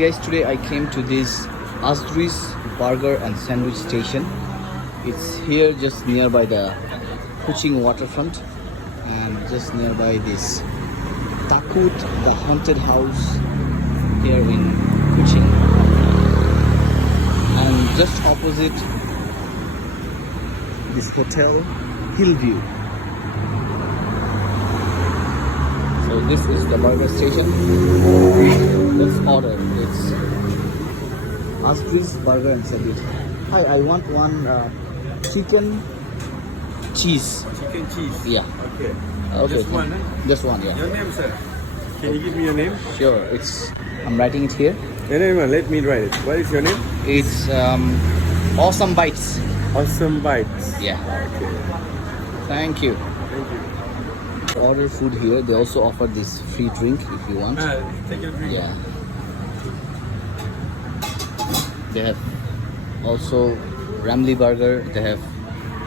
Guys, today I came to this Asdri's Burger and Sandwich Station. It's here just nearby the Kuching Waterfront and just nearby this Takut, the haunted house here in Kuching, and just opposite this hotel Hillview. So this is the burger station. Let's order. It's Asdri's Burger and Sandwich. Hi, I want one chicken cheese. Chicken cheese. Yeah. Okay. Okay. Just one, eh? Just one, yeah. Your name, sir? Can you give me your name? Sure. I'm writing it here. Your name, let me write it. What is your name? It's Awesome Bites. Awesome Bites. Yeah. Okay. Thank you. Thank you. Order food here. They also offer this free drink if you want. Take your drink. Yeah. They have also Ramly burger. They have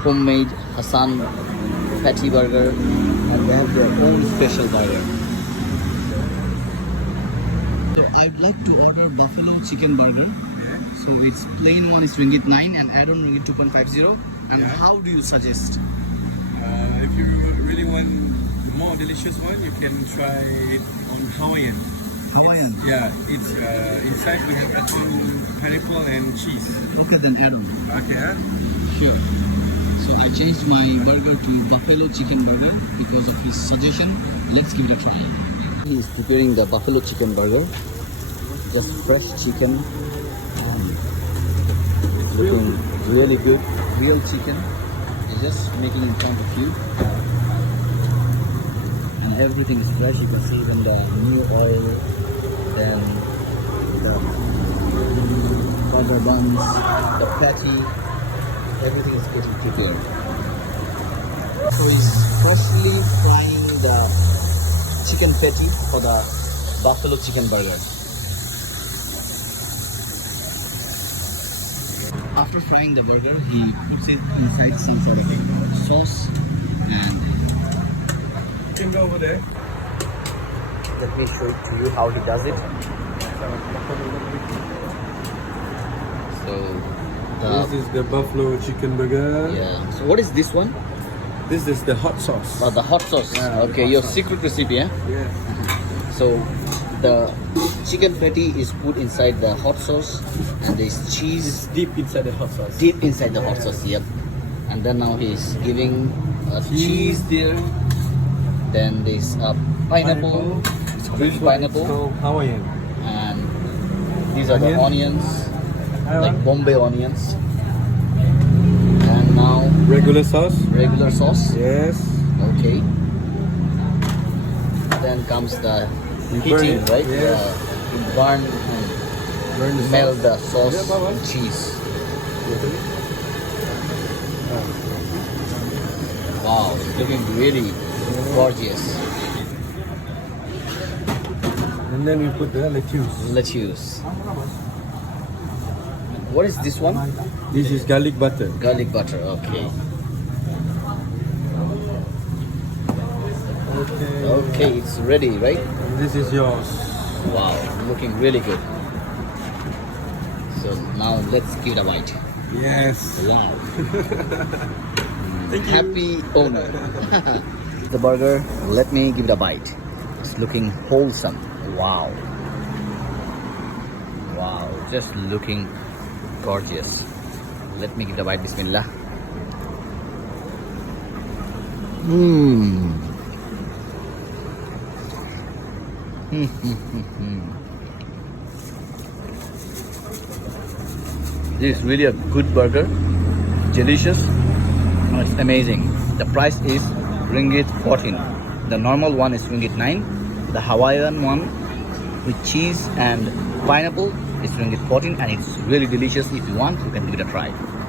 homemade Hassan patty burger, and they have their own special burger. So I'd like to order buffalo chicken burger. So it's plain one is ringgit 9 and add-on ringgit 2.50. And Yeah. how do you suggest? If you really want the more delicious one, you can try it on Hawaiian. Hawaiian. It's inside we have pineapple and cheese. Okay, then add-on. Okay. Sure. So I changed my burger to buffalo chicken burger because of his suggestion. Let's give it a try. He is preparing the buffalo chicken burger. Just fresh chicken. Looking really good. Real chicken. He's just making in front of you. And everything is fresh. You can see then the new oil, then the butter buns, the patty. Everything is getting prepared. So he's freshly frying the chicken patty for the buffalo chicken burger. After frying the burger, he puts it inside some sort of sauce, and You can go over there. let me show it to you how he does it. So This is the buffalo chicken burger. yeah. So what is this one? This is the hot sauce. Oh, the hot sauce. Yeah, Okay, hot your sauce. secret recipe, yeah? Yeah. So the chicken patty is put inside the hot sauce, and there's cheese Deep inside the hot sauce. deep inside the hot sauce. Yep. And then now he's giving cheese there. Then there's pineapple. It's green pineapple, called Hawaiian. and these are the onions, like Bombay onions. And now Regular sauce. regular sauce. Yes. Okay. Then comes the You burn heating, it, right? yes. You burn Burn the melt sauce. the sauce Yeah, Baba. and cheese. Wow, it's looking really gorgeous. And then we put the lettuce. Lettuce. What is this one? This is garlic butter. Garlic butter. Okay. Okay, it's ready, right? And this is yours. Wow, looking really good. So now let's give it a bite. Yes. Wow. Happy owner. The burger, let me give it a bite. It's looking wholesome. Wow. Wow, just looking gorgeous. Let me give it a bite. Bismillah. Mmm. This is really a good burger. Delicious. It's amazing. The price is ringgit 14. The normal one is ringgit 9. The Hawaiian one with cheese and pineapple is ringgit 14, and it's really delicious. If you want, you can give it a try.